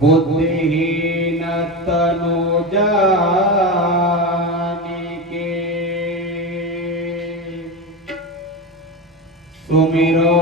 बुद्धिहीन तनु जानिके सुमिरो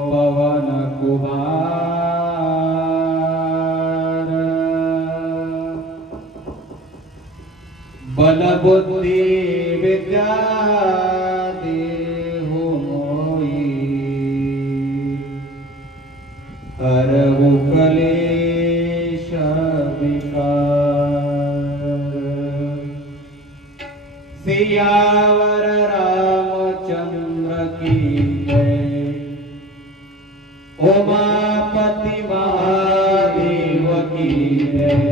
पवन कुमार। बल बुद्धि विद्या देहु मोई हरहु क्लेश विकार। सियावर रामचंद्र की जय। उमापति महादेव की जय।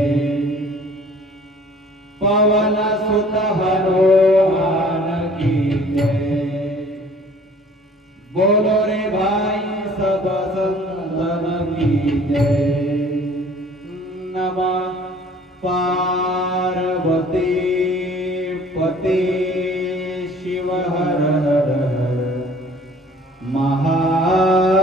पवन सुत हनुमान की जय। बोलो रे भाई सब संतन की जय। नमः पार्वती पते शिव हर हर हर महादेव।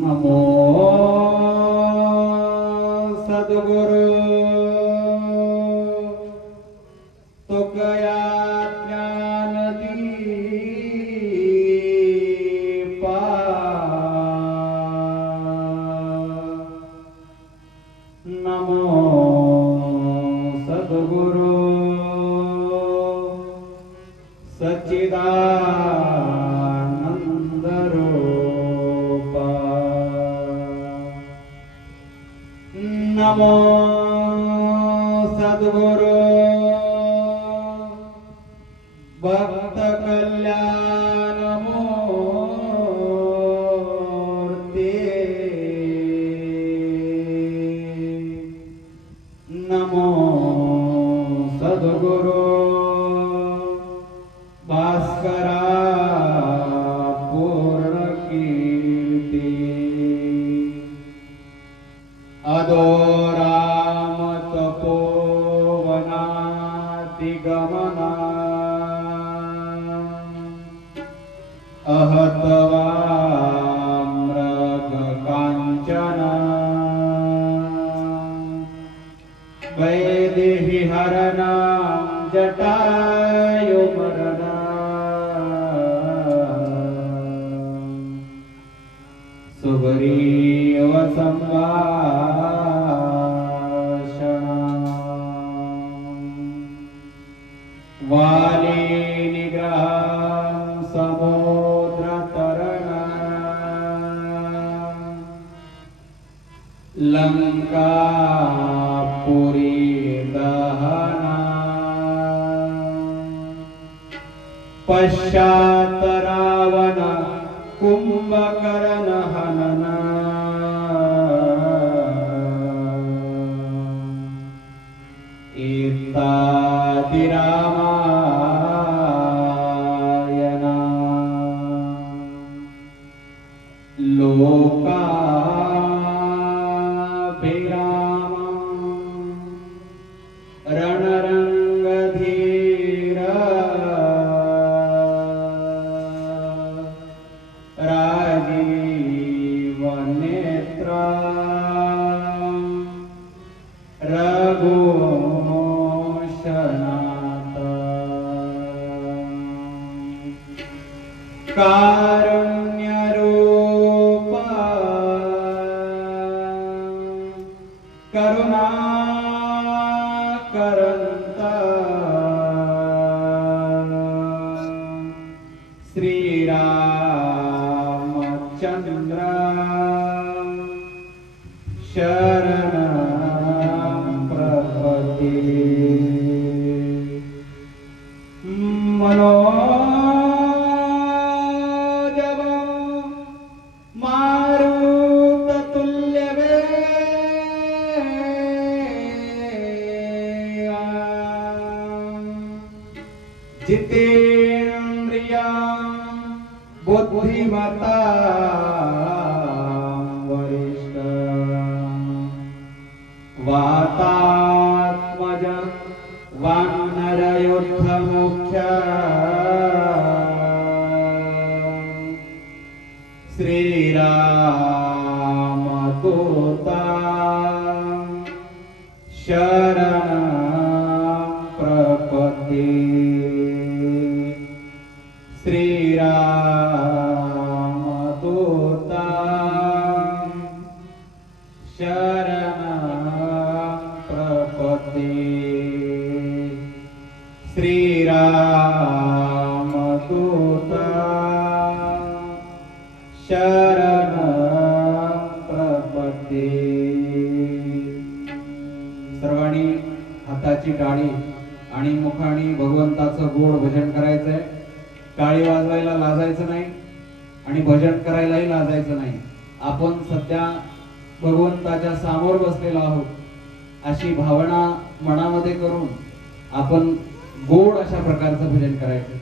नमो सद्गुरु तो गया ज्ञान दीपा। नमो सद्गुरु सच्चिदानंद रूपा। नमो सद्गुरु भक्त कल्याण मूर्ति। नमो सद्गुरु भास्करा पूर्ण कीर्ति। अदोराम तपोवनातिगमना अहतवा मृग कांचना। वैदेही हरणा जटायुमरणा। सुग्रीव संभाषणा। वाली निग्रह समुद्र तरणा। लंका पुरी दहना। पश्चात रावण कुंभकर्ण हनना। इत्यादि रामायणा। लोकाभिरामं रणरंगधीर। राजीव नेत्र रघुशनाथ। कारुण्य रूप करुणा करंता। श्री रामचंद्र शरणं प्रपद्ये। मनोजवं मारुततुल्यवेगं। जितेन्द्रियं बुद्धिमतां वरिष्ठं वातात्मजं वानर युद्ध मुख्य श्री रामदूता शरण प्रपत्ति श्री रामदूता शरण प्रपत्ति श्री रामदूता शरण प्रपत्ति। सर्वांनी हाताची टाळी आणि मुखाने भगवंताचं गोड भजन करायचंय। टाळी वाजवायला लाजायचं नाही आणि भजन करायलाही लाजायचं नाही। आपण सध्या भगवंताच्या समोर बसलेलो आहोत अशी भावना मनामध्ये करून आपण गोड अशा प्रकारचं भजन करायचं।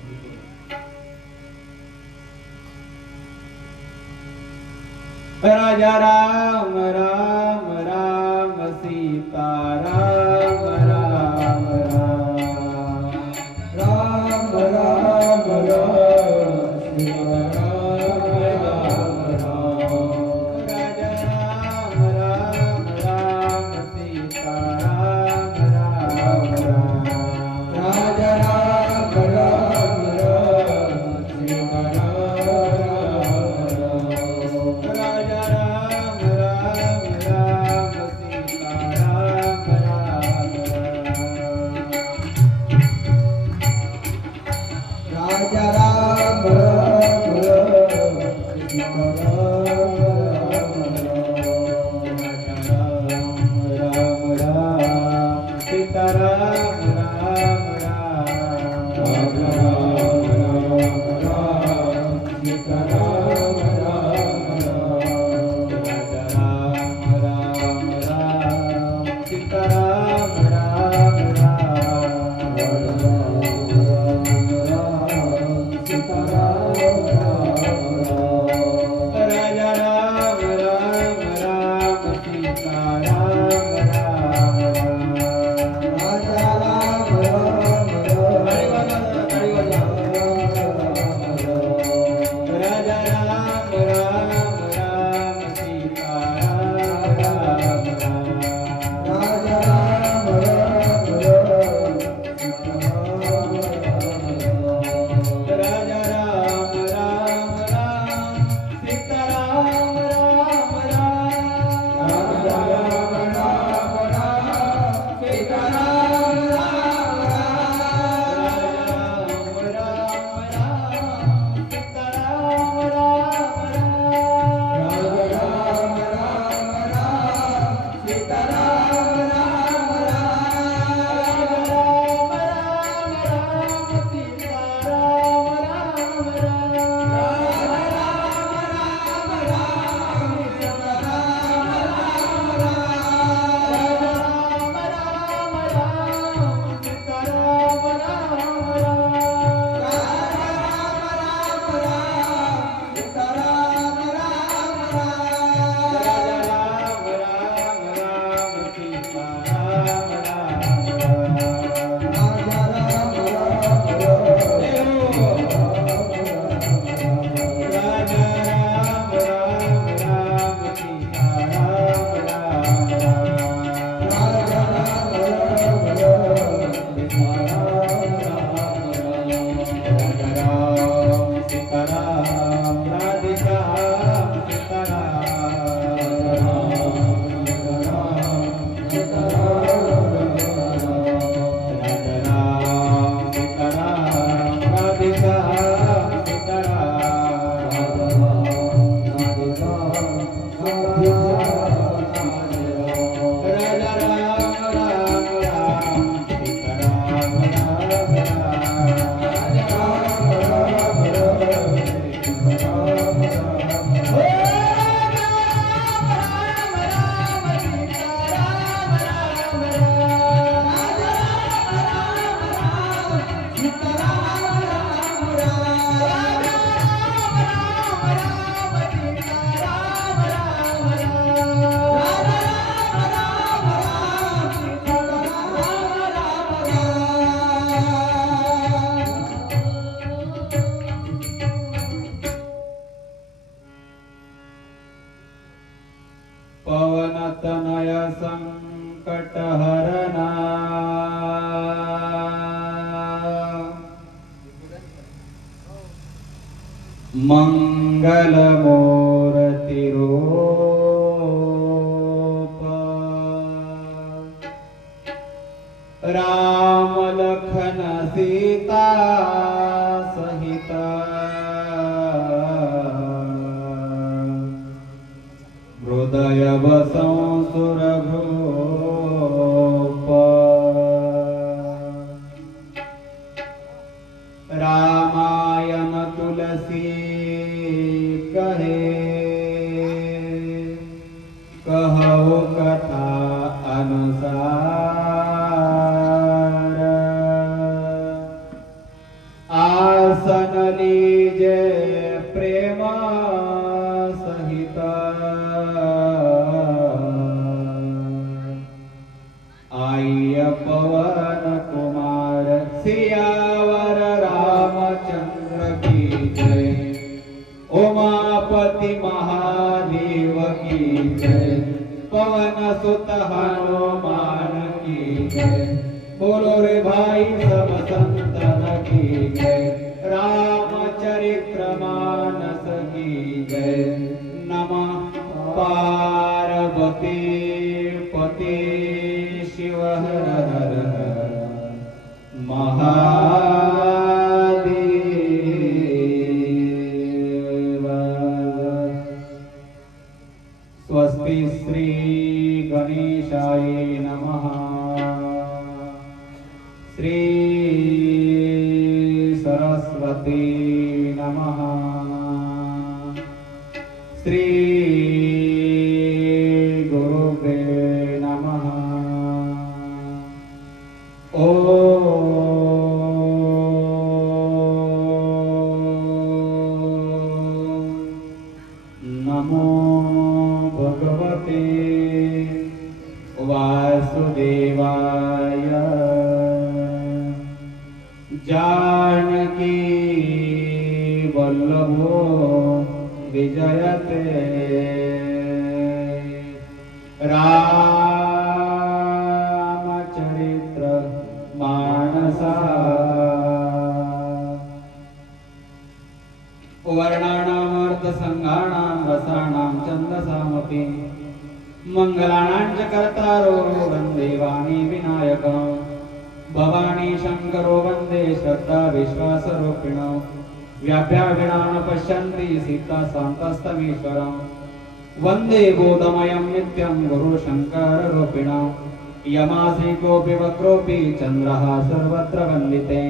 राजा राम राम राम सीता राम राम राम राम राम राम सीता राम राम राम राजा राम राम राम सीता राम राम राम राजा राम राम राम सीता राम राजा राम राम राम सीता राम राम राजा राम राम राम सीता राम राम सीता राम राम राजा राम राम सीता राम राम मंगल मूर्ति रूप राम लखन सीता सहित हृदय बसौ सुरभूप रामायण तुलसी कहे कहु कथा अनुसार आसन लीजे प्रेम सहित आय पवन कुमार सियावर रामचंद्र की जय उमापति महादेव की जय पवन सुत हनुमान की जय बोलो रे भाई सब संतन की जय रामचरित्र मानस की जय नमः पार्वती पते शिव हर हर हर महादेव स्वस्ति श्री गणेशाय नमः श्री सरस्वती नमः श्री गुरुवे नमः नमो भगवते वासुदेवाय जानकी वल्लभो विजयते रामचरित्र मानसा वर्णानामर्थ संघानां रसानां छन्दसामपि मंगलानां च कर्तारो वन्दे वाणी विनायकं भवानी शंकरो वन्दे श्रद्धा विश्वासरूपिणो व्याप्या विना पश्यन्ति सीता शान्तस्तमीश्वरं वन्दे बोधमयं नित्यं गुरु शङ्कररूपिणो यमासीकोऽपि वक्रोऽपि चन्द्रः सर्वत्र वन्दिते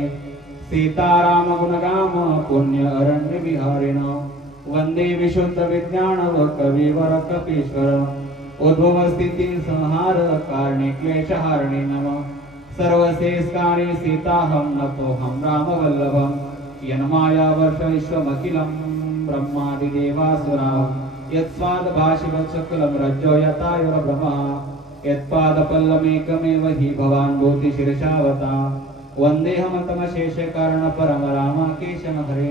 सीताराम गुणगाम पुण्य अरण्य विहारिणो वन्दे विशुद्ध विज्ञान कविवर कपीश्वर उद्भव स्थिति संहार कारणे क्लेशहारिणे नमः सर्वशेषकारे सीताहं नतोऽहं रामवल्लभं यन्माया वर्ष विश्वमखिलं ब्रह्मादिदेवासुरा यत्स्वादभाषिवत्सकुलं रज्जो यतायुरब्रह्मः यत्पादपल्लमेकमेव हि भवान् भूतिशिरसावता वन्देऽहमतमशेषकारण परम राम केशव हरे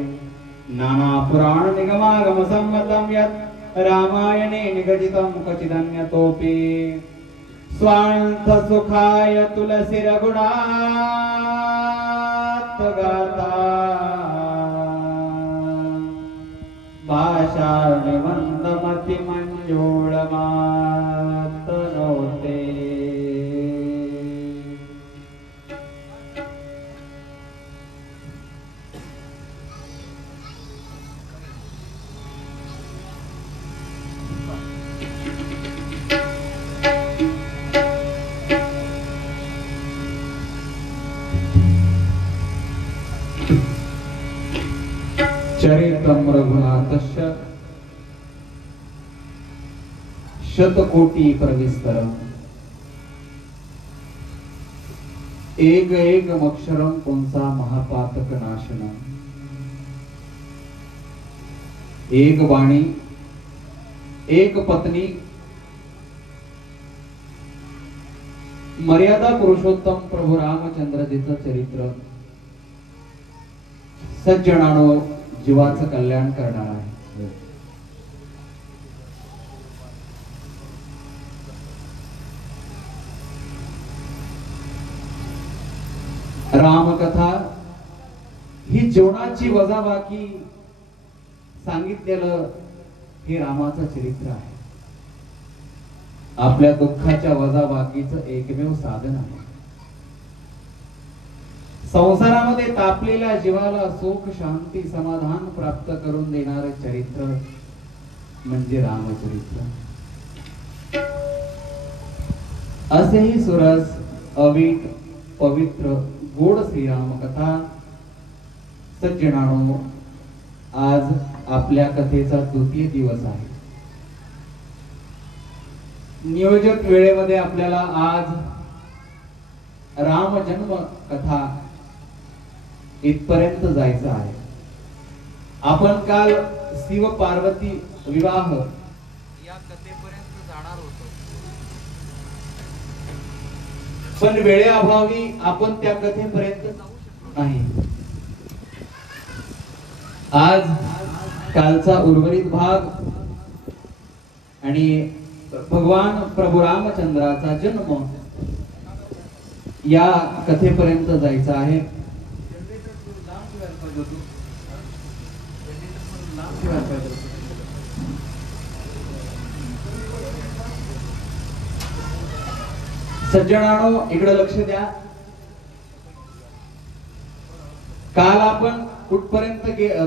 नानापुराण निगमागम सम्मतं यत् रामायणे निगदितं क्वचिदन्यतोऽपि स्वान्त सुखाय तुलसी रघुनाथ गाता भाषाणि मंदमति मंजूळमातनोते चरित्रं रघुनाथस्य शतकोटी प्रविस्तरम् एक एक अक्षरम पुंसा महापातक नाशनम एक वाणी एक पत्नी मर्यादा पुरुषोत्तम प्रभू रामचंद्रजीचं चरित्र सज्जनानो जीवाचं कल्याण करणार आहे। रामकथा ही जीवनाची वजाबाकी सांगितलेलं हे रामाचं चरित्र आहे. आपल्या दुःखाच्या वजाबाकीचं एकमेव साधन आहे. संसारामध्ये तापलेल्या जीवाला सुख शांती समाधान प्राप्त करून देणारे चरित्र म्हणजे रामचरित्र. असेही सुरस अवीट पवित्र गोड श्रीराम कथा सज्जनानो, आज आपल्या कथेचा द्वितीय दिवस आहे. नियोजित वेळेमध्ये आपल्याला आज राम जन्म कथा इथपर्यंत जायचं आहे. आपण काल शिव पार्वती विवाह या कथेपर्यंत जाणार होतो, पण वेळेअभावी आपण त्या कथेपर्यंत जाऊ शकलो नाही. आज कालचा उर्वरित भाग आणि भगवान प्रभू रामचंद्राचा जन्म या कथेपर्यंत जायचं आहे. सज्जनानो, इकडे लक्ष द्या. काल आपण कुठपर्यंत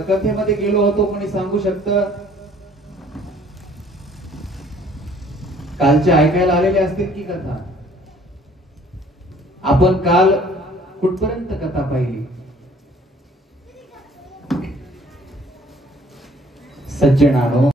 कथेमध्ये गेलो होतो, कोणी सांगू शकतं? कालचे ऐकायला आलेले असतील की कथा? आपण काल कुठपर्यंत कथा पाहिली? सज्जनानो,